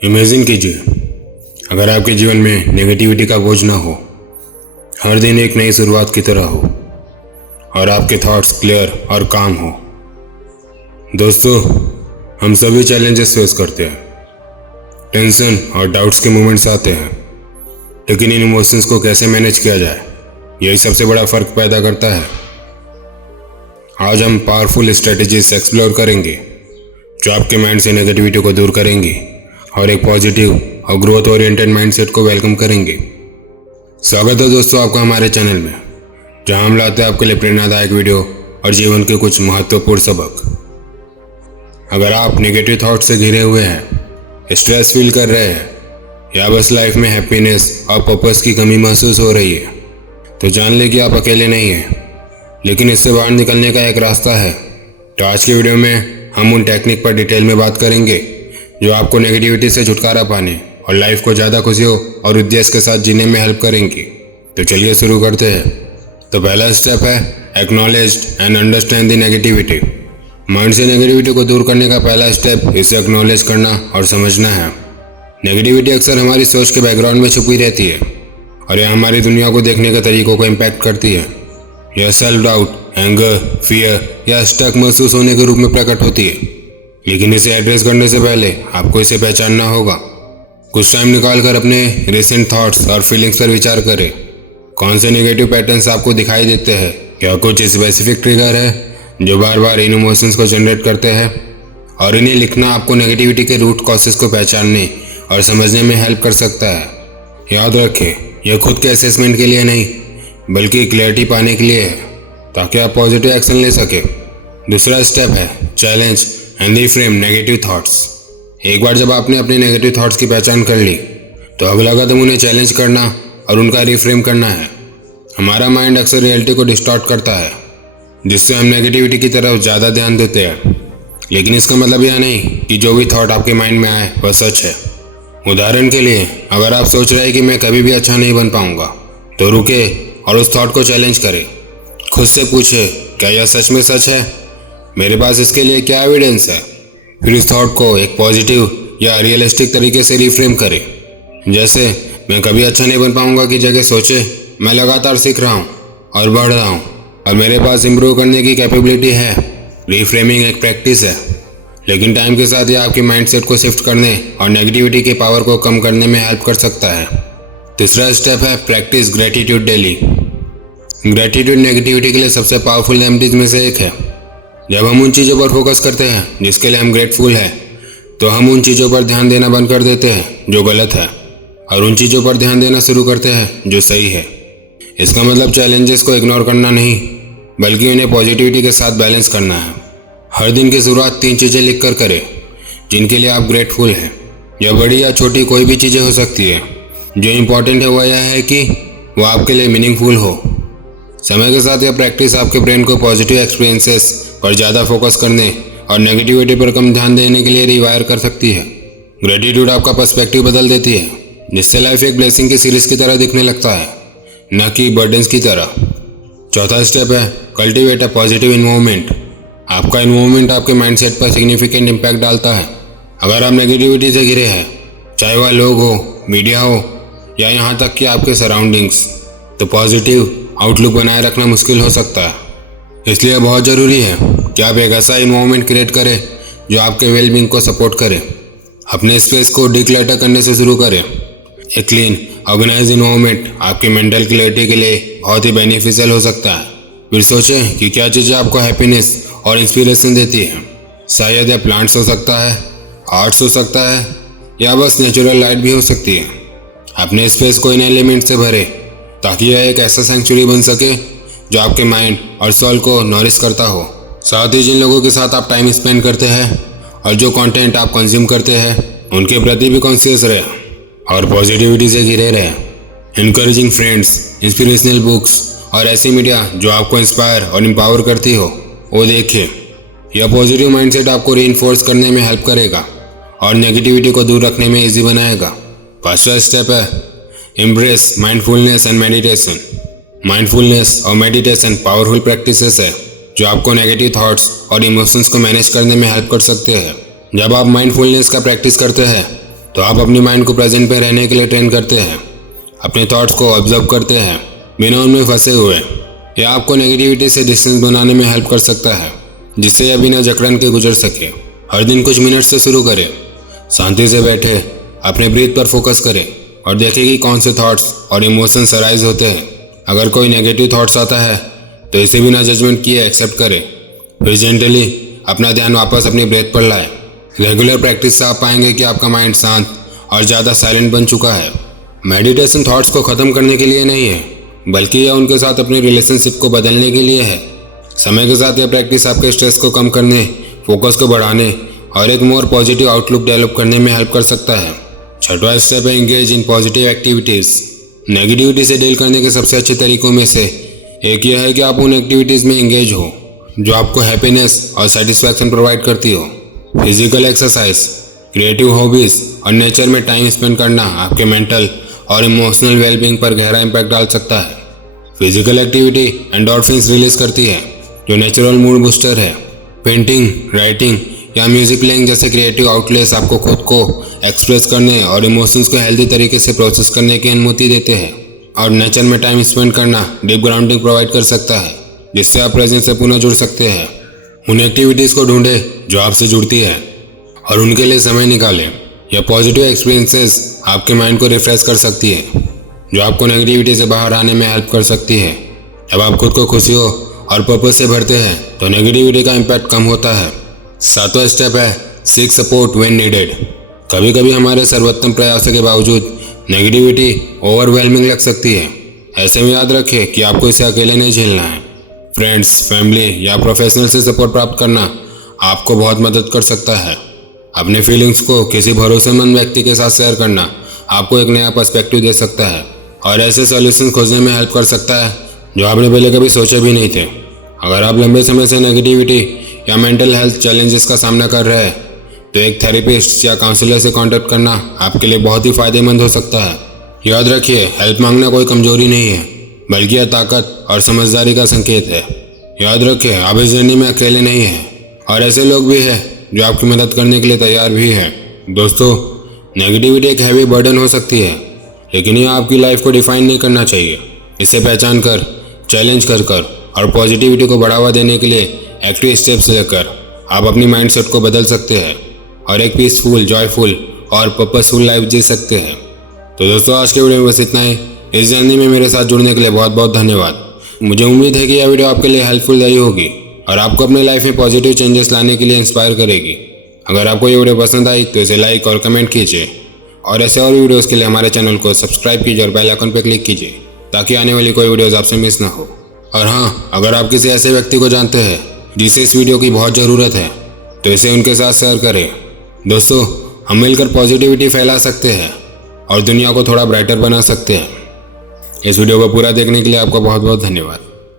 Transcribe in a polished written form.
Imagine कीजिए, अगर आपके जीवन में नेगेटिविटी का बोझ ना हो, हर दिन एक नई शुरुआत की तरह हो और आपके थॉट्स क्लियर और काम हो। दोस्तों, हम सभी चैलेंजेस फेस करते हैं, टेंशन और डाउट्स के मोमेंट्स आते हैं, लेकिन इन इमोशंस को कैसे मैनेज किया जाए, यही सबसे बड़ा फर्क पैदा करता है। आज हम पावरफुल स्ट्रेटजीज एक्सप्लोर करेंगे जो आपके माइंड से नेगेटिविटी को दूर करेंगे और एक पॉजिटिव और ग्रोथ ओरिएंटेड माइंडसेट को वेलकम करेंगे। स्वागत है दोस्तों आपका हमारे चैनल में, जहां हम लाते हैं आपके लिए प्रेरणादायक वीडियो और जीवन के कुछ महत्वपूर्ण सबक। अगर आप नेगेटिव थॉट से घिरे हुए हैं, स्ट्रेस फील कर रहे हैं या बस लाइफ में हैप्पीनेस और पर्पस की कमी महसूस हो रही है, तो जान लें कि आप अकेले नहीं हैं, लेकिन इससे बाहर निकलने का एक रास्ता है। तो आज की वीडियो में हम उन टेक्निक पर डिटेल में बात करेंगे जो आपको नेगेटिविटी से छुटकारा पाने और लाइफ को ज़्यादा खुशियों और उद्देश्य के साथ जीने में हेल्प करेंगी। तो चलिए शुरू करते हैं। तो पहला स्टेप है acknowledge and understand the negativity. Mind से नेगेटिविटी को दूर करने का पहला स्टेप इसे एक्नॉलेज करना और समझना है। नेगेटिविटी अक्सर हमारी सोच के बैकग्राउंड में छुपी रहती है और यह हमारी दुनिया को देखने के तरीकों को इम्पैक्ट करती है। यह सेल्फ डाउट, एंगर, फियर या स्टक महसूस होने के रूप में प्रकट होती है, लेकिन इसे एड्रेस करने से पहले आपको इसे पहचानना होगा। कुछ टाइम निकालकर अपने रिसेंट थॉट्स और फीलिंग्स पर विचार करें। कौन से नेगेटिव पैटर्न्स आपको दिखाई देते हैं? क्या कुछ स्पेसिफिक ट्रिगर है जो बार बार इन इमोशंस को जनरेट करते हैं? और इन्हें लिखना आपको नेगेटिविटी के रूट कॉजेस को पहचानने और समझने में हेल्प कर सकता है। याद रखें, यह खुद के असेसमेंट के लिए नहीं, बल्कि क्लैरिटी पाने के लिए है, ताकि आप पॉजिटिव एक्शन ले सके। दूसरा स्टेप है challenge and reframe negative thoughts. एक बार जब आपने अपने नेगेटिव थॉट्स की पहचान कर ली, तो अगला कदम उन्हें चैलेंज करना और उनका रिफ्रेम करना है। हमारा माइंड अक्सर रियलिटी को डिस्टॉर्ट करता है, जिससे हम नेगेटिविटी की तरफ ज़्यादा ध्यान देते हैं, लेकिन इसका मतलब यह नहीं कि जो भी थॉट आपके माइंड में आए वह सच है। उदाहरण के लिए, अगर आप सोच रहे हैं कि मैं कभी भी अच्छा नहीं बन पाऊंगा, तो रुके और उस थॉट को चैलेंज करें। खुद से पूछे, क्या यह सच में सच है? मेरे पास इसके लिए क्या एविडेंस है? फिर इस थॉट को एक पॉजिटिव या रियलिस्टिक तरीके से रिफ्रेम करें। जैसे, मैं कभी अच्छा नहीं बन पाऊंगा की जगह सोचे, मैं लगातार सीख रहा हूँ और बढ़ रहा हूँ और मेरे पास इम्प्रूव करने की कैपेबिलिटी है। रिफ्रेमिंग एक प्रैक्टिस है, लेकिन टाइम के साथ यह आपके माइंडसेट को शिफ्ट करने और नेगेटिविटी के पावर को कम करने में हेल्प कर सकता है। तीसरा स्टेप है practice gratitude daily. Gratitude negativity के लिए सबसे पावरफुल रेमेडीज में से एक है। जब हम उन चीज़ों पर फोकस करते हैं जिसके लिए हम ग्रेटफुल हैं, तो हम उन चीज़ों पर ध्यान देना बंद कर देते हैं जो गलत है और उन चीज़ों पर ध्यान देना शुरू करते हैं जो सही है। इसका मतलब चैलेंजेस को इग्नोर करना नहीं, बल्कि उन्हें पॉजिटिविटी के साथ बैलेंस करना है। हर दिन की शुरुआत 3 चीज़ें लिख कर करें जिनके लिए आप ग्रेटफुल हैं। यह बड़ी या छोटी कोई भी चीज़ें हो सकती है। जो इम्पॉर्टेंट है वह यह है कि वह आपके लिए मीनिंगफुल हो। समय के साथ यह प्रैक्टिस आपके ब्रेन को पॉजिटिव एक्सपीरियंसेस पर ज़्यादा फोकस करने और नेगेटिविटी पर कम ध्यान देने के लिए रिवायर कर सकती है। ग्रेटिट्यूड आपका पर्सपेक्टिव बदल देती है, जिससे लाइफ एक ब्लेसिंग की सीरीज की तरह दिखने लगता है, न कि बर्डन्स की तरह। चौथा स्टेप है कल्टिवेट अ पॉजिटिव इन्वॉल्वमेंट। आपका इन्वॉल्वमेंट आपके माइंडसेट पर सिग्निफिकेंट इम्पैक्ट डालता है। अगर आप नेगेटिविटी से घिरे हैं, चाहे वह लोग हो, मीडिया हो या यहाँ तक कि आपके सराउंडिंग्स, तो पॉजिटिव आउटलुक बनाए रखना मुश्किल हो सकता है। इसलिए बहुत ज़रूरी है कि आप एक ऐसा इन्वॉल्वमेंट क्रिएट करें जो आपके वेलबींग को सपोर्ट करे। अपने स्पेस को डिक्लटर करने से शुरू करें। एक क्लीन ऑर्गेनाइज इन्वॉल्वमेंट आपके मेंटल क्लैरिटी के लिए बहुत ही बेनिफिशियल हो सकता है। फिर सोचें कि क्या चीज़ें आपको हैप्पीनेस और इंस्पिरेशन देती हैं। शायद यह प्लांट्स हो सकता है, आर्ट्स हो सकता है, या बस नेचुरल लाइट भी हो सकती है। अपने स्पेस को इन एलिमेंट से भरें ताकि यह एक ऐसा सेंचुरी बन सके जो आपके माइंड और सोल को नॉरिश करता हो। साथ ही जिन लोगों के साथ आप टाइम स्पेंड करते हैं और जो कंटेंट आप कंज्यूम करते हैं, उनके प्रति भी कॉन्शियस रहें और पॉजिटिविटी से घिरे रहें। इनकरेजिंग फ्रेंड्स, इंस्पिरेशनल बुक्स और ऐसी मीडिया जो आपको इंस्पायर और एम्पावर करती हो, वो देखिए। यह पॉजिटिव माइंडसेट आपको रीइंफोर्स करने में हेल्प करेगा और नेगेटिविटी को दूर रखने में ईजी बनाएगा। पांचवा स्टेप है embrace mindfulness and meditation. Mindfulness और मेडिटेशन पावरफुल प्रैक्टिसेस है जो आपको नेगेटिव थॉट्स और इमोशंस को मैनेज करने में हेल्प कर सकते हैं। जब आप माइंडफुलनेस का प्रैक्टिस करते हैं, तो आप अपनी माइंड को प्रेजेंट पे रहने के लिए ट्रेन करते हैं, अपने थॉट्स को ऑब्जर्व करते हैं बिना उनमें फंसे हुए। यह आपको नेगेटिविटी से डिस्टेंस बनाने में हेल्प कर सकता है, जिससे यह बिना जकड़न के गुजर सके। हर दिन कुछ मिनट से शुरू करें, शांति से बैठे, अपने ब्रीथ पर फोकस करें और देखें कि कौन से थॉट्स और इमोशंस अराइज होते हैं। अगर कोई नेगेटिव थॉट्स आता है तो इसे बिना जजमेंट किए एक्सेप्ट करें, फिर जेंटली अपना ध्यान वापस अपनी ब्रेथ पर लाएं। रेगुलर प्रैक्टिस से आप पाएंगे कि आपका माइंड शांत और ज़्यादा साइलेंट बन चुका है। मेडिटेशन थॉट्स को ख़त्म करने के लिए नहीं है, बल्कि यह उनके साथ अपनी रिलेशनशिप को बदलने के लिए है। समय के साथ यह प्रैक्टिस आपके स्ट्रेस को कम करने, फोकस को बढ़ाने और एक मोर पॉजिटिव आउटलुक डेवलप करने में हेल्प कर सकता है। छठवां स्टेप है engage in positive activities. Negativity से डील करने के सबसे अच्छे तरीकों में से एक यह है कि आप उन एक्टिविटीज़ में एंगेज हो जो आपको हैप्पीनेस और सेटिस्फैक्शन प्रोवाइड करती हो। फिजिकल एक्सरसाइज, क्रिएटिव हॉबीज़ और नेचर में टाइम स्पेंड करना आपके मेंटल और इमोशनल वेलबींग पर गहरा इम्पैक्ट डाल सकता है। फिजिकल एक्टिविटी एंडोर्फिन्स रिलीज करती है, जो नेचुरल मूड बूस्टर है। पेंटिंग, राइटिंग या म्यूजिक प्लेइंग जैसे क्रिएटिव आउटलेट्स आपको खुद को एक्सप्रेस करने और इमोशंस को हेल्दी तरीके से प्रोसेस करने की अनुमति देते हैं। और नेचर में टाइम स्पेंड करना डीप ग्राउंडिंग प्रोवाइड कर सकता है, जिससे आप प्रेजेंट से पुनः जुड़ सकते हैं। उन एक्टिविटीज़ को ढूंढें जो आपसे जुड़ती है और उनके लिए समय निकालें। यह पॉजिटिव एक्सपीरियंसेस आपके माइंड को रिफ्रेश कर सकती है, जो आपको नेगेटिविटी से बाहर आने में हेल्प कर सकती है। जब आप खुद को खुशियों और पर्पस से भरते हैं तो नेगेटिविटी का इम्पैक्ट कम होता है। सातवां स्टेप है सीक सपोर्ट व्हेन नीडेड। कभी कभी हमारे सर्वोत्तम प्रयासों के बावजूद नेगेटिविटी ओवरवेलमिंग लग सकती है। ऐसे में याद रखें कि आपको इसे अकेले नहीं झेलना है। फ्रेंड्स, फैमिली या प्रोफेशनल से सपोर्ट प्राप्त करना आपको बहुत मदद कर सकता है। अपने फीलिंग्स को किसी भरोसेमंद व्यक्ति के साथ शेयर करना आपको एक नया पर्सपेक्टिव दे सकता है और ऐसे सॉल्यूशन खोजने में हेल्प कर सकता है जो आपने पहले कभी सोचे भी नहीं थे। अगर आप लंबे समय से नेगेटिविटी या मेंटल हेल्थ चैलेंजेस का सामना कर रहे हैं तो एक थेरेपिस्ट या काउंसलर से कांटेक्ट करना आपके लिए बहुत ही फायदेमंद हो सकता है। याद रखिए, हेल्प मांगना कोई कमजोरी नहीं है, बल्कि यह ताकत और समझदारी का संकेत है। याद रखिए, आप इस जर्नी में अकेले नहीं हैं और ऐसे लोग भी हैं जो आपकी मदद करने के लिए तैयार भी हैं। दोस्तों, नेगेटिविटी एक हैवी बर्डन हो सकती है, लेकिन यह आपकी लाइफ को डिफाइन नहीं करना चाहिए। इसे पहचान कर, चैलेंज कर और पॉजिटिविटी को बढ़ावा देने के लिए एक्टिव स्टेप्स लेकर आप अपनी माइंडसेट को बदल सकते हैं और एक पीसफुल, जॉयफुल और पर्पसफुल लाइफ जी सकते हैं। तो दोस्तों, आज के वीडियो में बस इतना ही। इस जर्नी में मेरे साथ जुड़ने के लिए बहुत बहुत धन्यवाद। मुझे उम्मीद है कि यह वीडियो आपके लिए हेल्पफुल रही होगी और आपको अपनी लाइफ में पॉजिटिव चेंजेस लाने के लिए इंस्पायर करेगी। अगर आपको ये वीडियो पसंद आई तो इसे लाइक और कमेंट कीजिए और ऐसे और वीडियोस के लिए हमारे चैनल को सब्सक्राइब कीजिए और बेल आइकन पर क्लिक कीजिए ताकि आने वाली कोई वीडियोस आपसे मिस ना हो। और हाँ, अगर आप किसी ऐसे व्यक्ति को जानते हैं जिसे इस वीडियो की बहुत ज़रूरत है तो इसे उनके साथ शेयर करें। दोस्तों, हम मिलकर पॉजिटिविटी फैला सकते हैं और दुनिया को थोड़ा ब्राइटर बना सकते हैं। इस वीडियो को पूरा देखने के लिए आपका बहुत बहुत धन्यवाद।